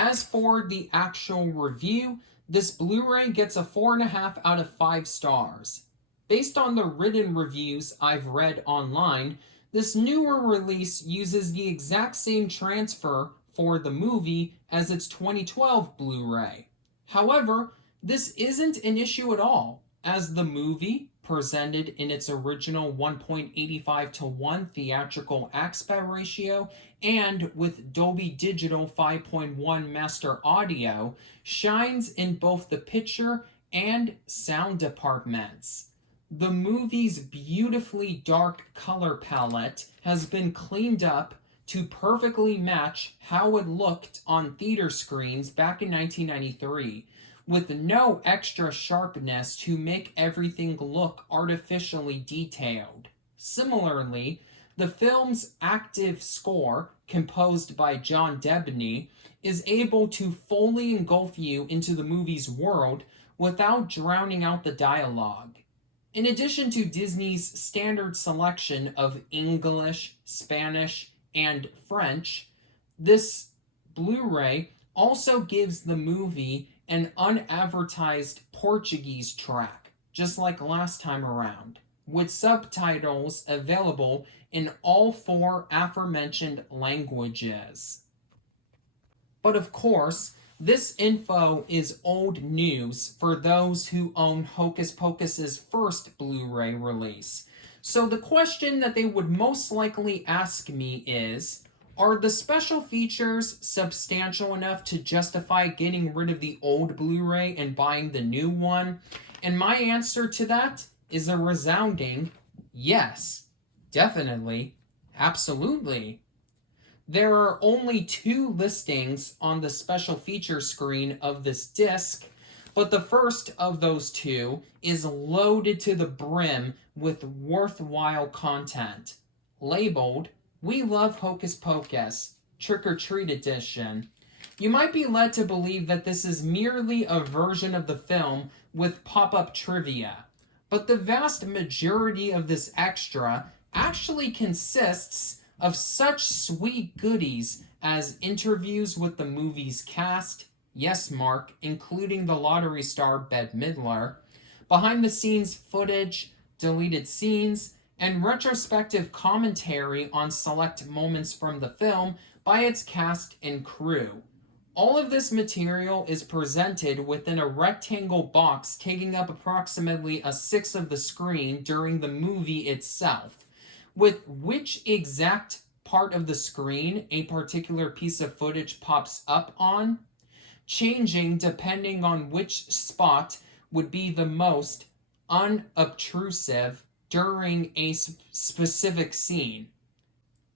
As for the actual review, this Blu-ray gets a 4.5 out of 5 stars. Based on the written reviews I've read online, this newer release uses the exact same transfer for the movie as its 2012 Blu-ray. However, this isn't an issue at all, as the movie, presented in its original 1.85:1 theatrical aspect ratio and with Dolby Digital 5.1 master audio, shines in both the picture and sound departments. The movie's beautifully dark color palette has been cleaned up to perfectly match how it looked on theater screens back in 1993, with no extra sharpness to make everything look artificially detailed. Similarly, the film's active score, composed by John Debney, is able to fully engulf you into the movie's world without drowning out the dialogue. In addition to Disney's standard selection of English, Spanish, and French, this Blu-ray also gives the movie an unadvertised Portuguese track, just like last time around, with subtitles available in all 4 aforementioned languages. But of course, this info is old news for those who own Hocus Pocus's first Blu-ray release. So the question that they would most likely ask me is, are the special features substantial enough to justify getting rid of the old Blu-ray and buying the new one? And my answer to that is a resounding yes. Definitely. Absolutely. There are only 2 listings on the special feature screen of this disc, but the first of those 2 is loaded to the brim with worthwhile content, labeled "We Love Hocus Pocus, Trick or Treat Edition." You might be led to believe that this is merely a version of the film with pop-up trivia, but the vast majority of this extra actually consists of such sweet goodies as interviews with the movie's cast, yes Mark, including the lottery star Bette Midler, behind-the-scenes footage, deleted scenes, and retrospective commentary on select moments from the film by its cast and crew. All of this material is presented within a rectangle box taking up approximately 1/6 of the screen during the movie itself, with which exact part of the screen a particular piece of footage pops up on, changing depending on which spot would be the most unobtrusive during a specific scene.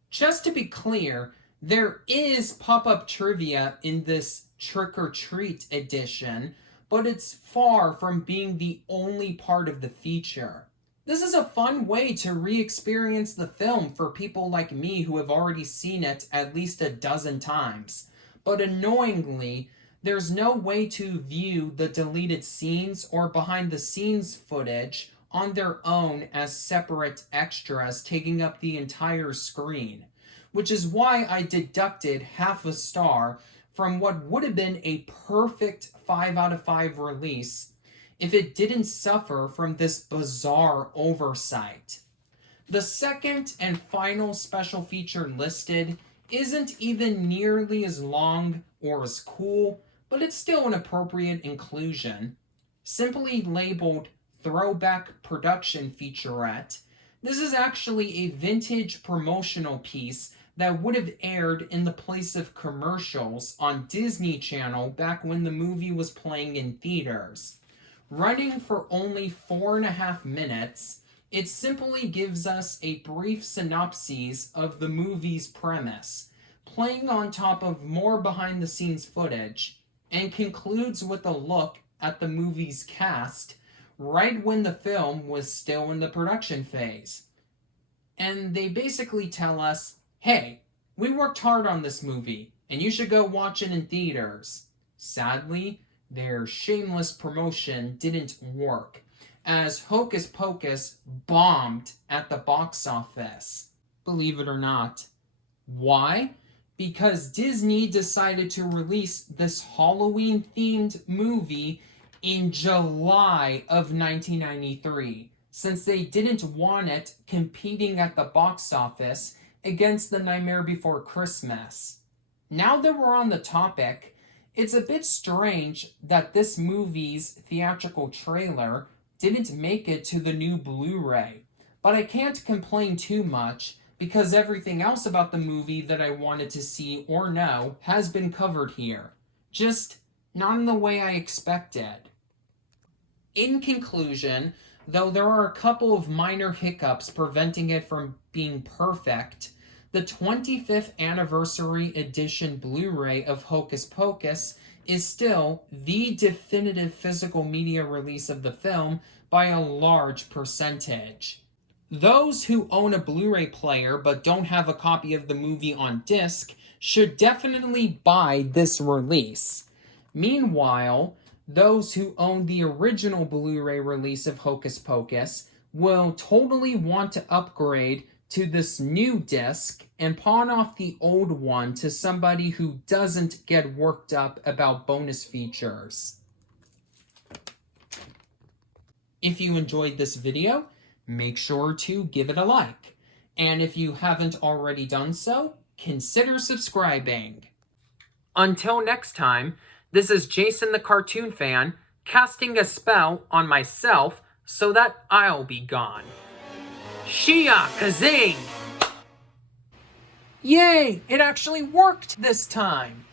Just to be clear, there is pop-up trivia in this Trick or Treat edition, but it's far from being the only part of the feature. This is a fun way to re-experience the film for people like me who have already seen it at least a dozen times. But annoyingly, there's no way to view the deleted scenes or behind-the-scenes footage on their own as separate extras taking up the entire screen, which is why I deducted half a star from what would have been a perfect 5 out of 5 release if it didn't suffer from this bizarre oversight. The second and final special feature listed isn't even nearly as long or as cool, but it's still an appropriate inclusion. Simply labeled Throwback Production Featurette, this is actually a vintage promotional piece that would have aired in the place of commercials on Disney Channel back when the movie was playing in theaters. Running for only 4.5 minutes, it simply gives us a brief synopsis of the movie's premise, playing on top of more behind-the-scenes footage, and concludes with a look at the movie's cast right when the film was still in the production phase. And they basically tell us, hey, we worked hard on this movie, and you should go watch it in theaters. Sadly, their shameless promotion didn't work, as Hocus Pocus bombed at the box office. Believe it or not. Why? because Disney decided to release this Halloween-themed movie in July of 1993, since they didn't want it competing at the box office against The Nightmare Before Christmas. Now that we're on the topic, it's a bit strange that this movie's theatrical trailer didn't make it to the new Blu-ray, but I can't complain too much because everything else about the movie that I wanted to see or know has been covered here. Just not in the way I expected. In conclusion, though there are a couple of minor hiccups preventing it from being perfect, the 25th Anniversary Edition Blu-ray of Hocus Pocus is still the definitive physical media release of the film by a large percentage. Those who own a Blu-ray player but don't have a copy of the movie on disc should definitely buy this release. Meanwhile, those who own the original Blu-ray release of Hocus Pocus will totally want to upgrade to this new disc and pawn off the old one to somebody who doesn't get worked up about bonus features. If you enjoyed this video, make sure to give it a like. And if you haven't already done so, consider subscribing. Until next time, this is Jason the Cartoon Fan, casting a spell on myself so that I'll be gone. Shia Kazing! Yay! It actually worked this time!